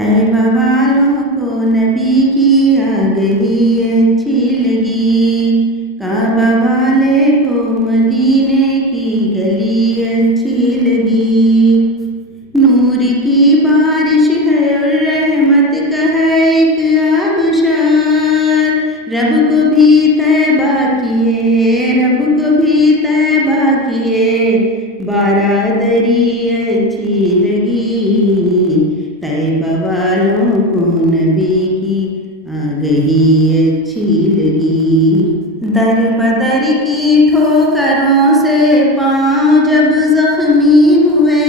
तैबा वालों को नबी की आगही अच्छी लगी, काबा वाले को मदीने की गली अच्छी लगी। नूर की बारिश है और रहमत का है एक आबशार, रब को भी तैबा किए, रब को भी तैबा किए, बारादरी अच्छी लगी। तैबा वालों को नबी की आगही अच्छी लगी। दर बदर की ठोकरों से पाँव जब जख्मी हुए,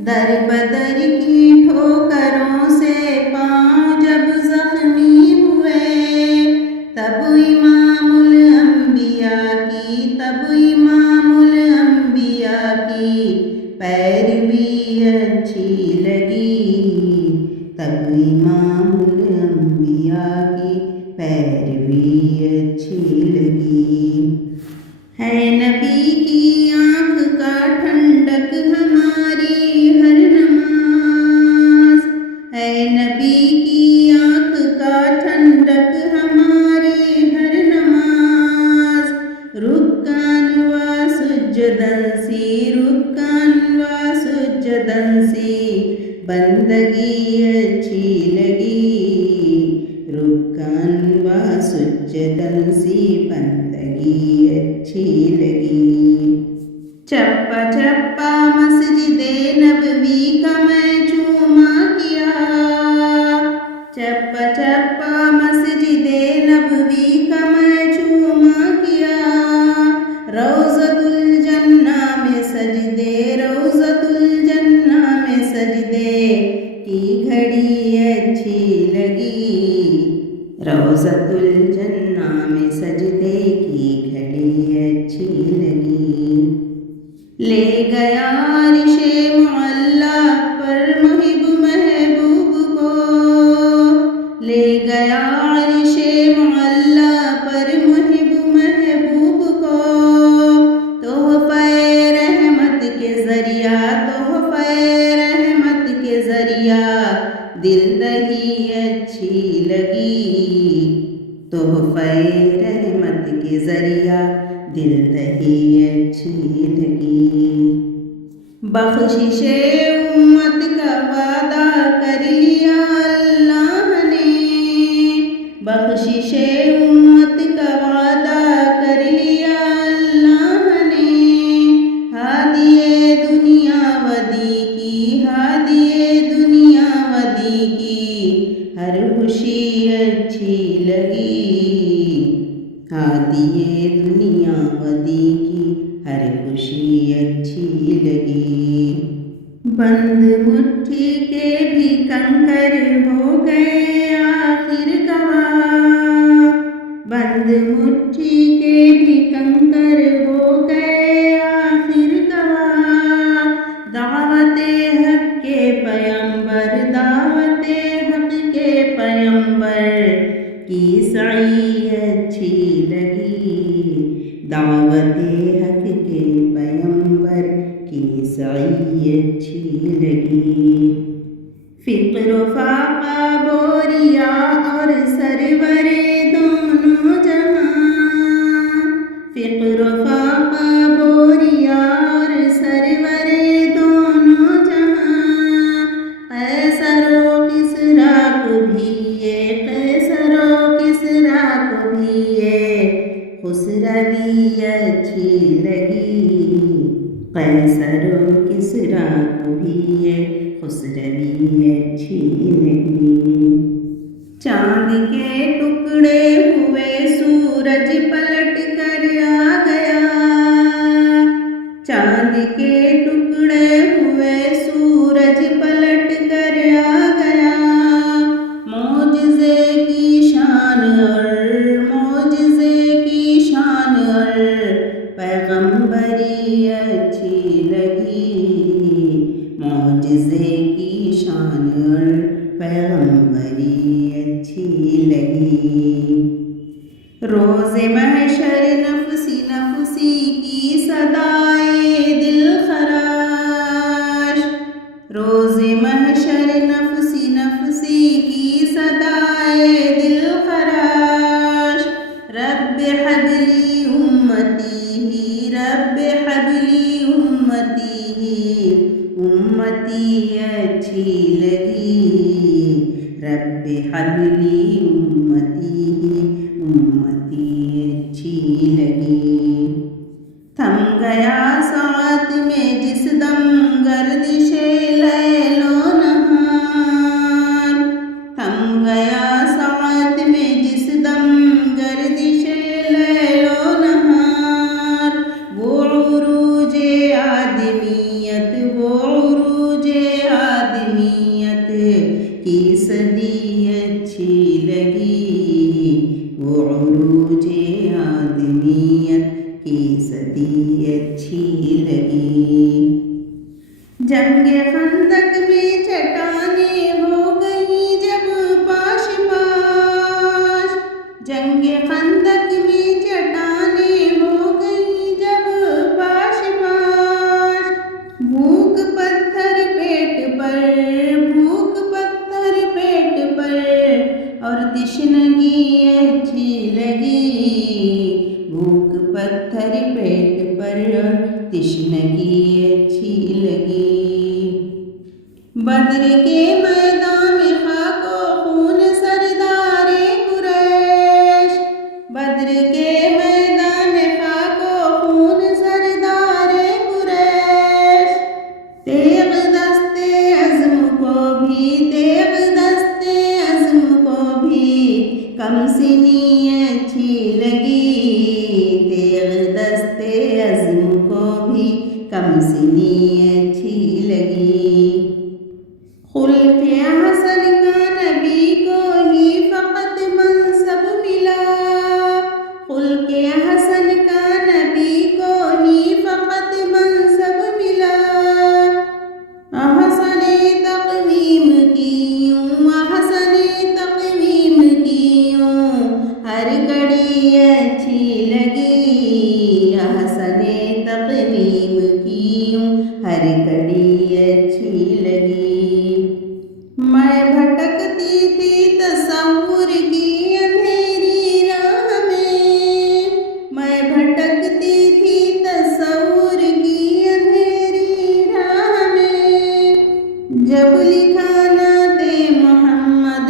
दर बदर की ठोकरों से पाँव जब जख्मी हुए, तब इमामुल अंबिया की, तब इमामुल अंबिया की पैरवी अच्छी लगी, तब इमामुल अंबिया की पैरवी अच्छी लगी। है नबी की आँख का ठंडक हमारी हर नमाज, है नबी की आँख का ठंडक हमारी हर नमाज। रुक्कान व सुजदन सी, रुक्कान व सुजदन सी बंदगी अच्छी लगी, रुक्कान व सुजदन सी बंदगी अच्छी लगी। चप्पा चप्पा मस्जिदे नबवी का मैं चूमा किया, चप्पा चप्पा मस्जिदे नबवी का मैं चूमा किया। रौज़तुल जन्ना में सजदे, रौज़तुल जन्ना में सजदे की घड़ी अच्छी लगी, रौज़तुल जन्ना में सजदे की घड़ी अच्छी लगी। ले गया अर्शे मुअल्ला पर मुहिब महबूब को, ले गया अर्शे मुअल्ला पर मुहिब महबूब को। तोहफ़े रहमत के ज़रिया, तोहफ़े रहमत के ज़रिया दिल दही अच्छी लगी, तोहफ़े रहमत के ज़रिया दिल दही अच्छी लगी। बख्शिशे उम्मत का वादा कर लिया अल्लाह ने, बख्शिशे उम्मत का वादा कर लिया अल्लाह ने। हादिए दुनिया वदी की, हादिए दुनिया वदी की हर खुशी अच्छी लगी, हादिए दुनिया वदी की हर खुशी अच्छी लगी। बंद मुट्ठी के भी कंकर हो गए आखिर गवाह, बंद मुट्ठी के भी कंकर हो गए आखिर गवाह। दावते हक के पैगंबर, दावते हक के पैगंबर की सई अच्छी लगी, दावते हक के पैगंबर की सई अच्छी लगी। फ़िक्र फाका बोरिया और सरवरे दोनों जहां, फ़िक्र फाका बोरिया और सरवरे दोनों जहां। कैसरो किसरा को भी ये, कैसरो किसरा को भी ये खुसरवी अच्छी लगी, कैसरो किसरा को भी ये खुसरवी अच्छी लगी। चांद के टुकड़े हुए सूरज पलट कर आ गया, चांद के टुकड़े हुए सूरज पलट कर आ गया। मौजज़े की शान और, मौजज़े की शान और पैगंबरी अच्छी लगी, मौजज़े की शान और पैगंबरी अच्छी लगी। रोज़े महशर नफसी नफसी की सदाए दिल खराश, रोज़े महशर अच्छी लगी। रब्बे हबली उम्मती अच्छी लगी। थम गया साथ में जिस दम गर्दिशे लैलो नहार। थम गया साथ में जिस दम गर्दिशे लैलो नहार। वो उरूजे आदमियत की सदी अच्छी लगी। वो उरूजे आदमियत की सदी अच्छी लगी। जंगे खंदक में चट्टानें हो गई जब पाश पाश। जंगे खंदक में चट्टानें हो गई जब पाश पाश। भूख पत्थर पेट पर और तिश्नगी अच्छी लगी। भूख पत्थर पेट पर और तिश्नगी अच्छी लगी। बद्र के मैदान में खाको खून सरदारे कुरैश। बद्र के मैदान में खाको खून सरदारे कुरैश। तेग दस्ते अज़्म को भी कमसिनी अच्छी लगी। तेग दस्ते अज़्म को भी कमसिनी अच्छी लगी। खुल्क़े हसन का नबी को ही फ़क़त मनसब मिला। खुल्क़े हसन का नबी को ही फ़क़त मनसब मिला। हसने तक़वीम की हर घड़ी अच्छी लगी। हसने तक़वीम की हर घड़ी अच्छी लगी। मैं भटकती थी तसव्वुर की अंधेरी राह में। मैं भटकती थी तसव्वुर की अंधेरी राह में। जब लिखा नाते मोहम्मद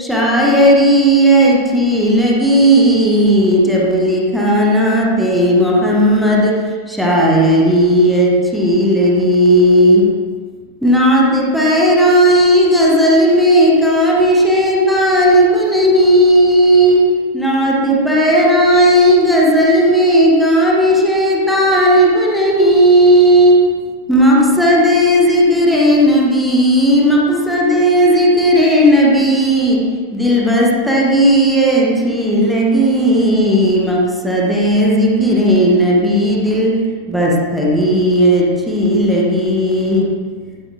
शायरी अच्छी लगी। जब लिखा नाते मोहम्मद शायरी अच्छी लगी। नात पैराई गज़ल में काविश तालिब नहीं। नात पैराई गज़ल में काविश तालिब नहीं। मक़सदे ज़िक्रे नबी दिल बस्तगी अच्छी लगी। मक़सदे ज़िक्रे नबी दिल बस्तगी अच्छी लगी।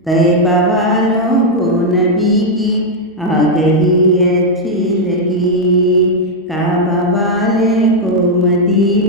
तैबा वालों को नबी की आ गई अच्छी लगी। काबा वाले को मदीना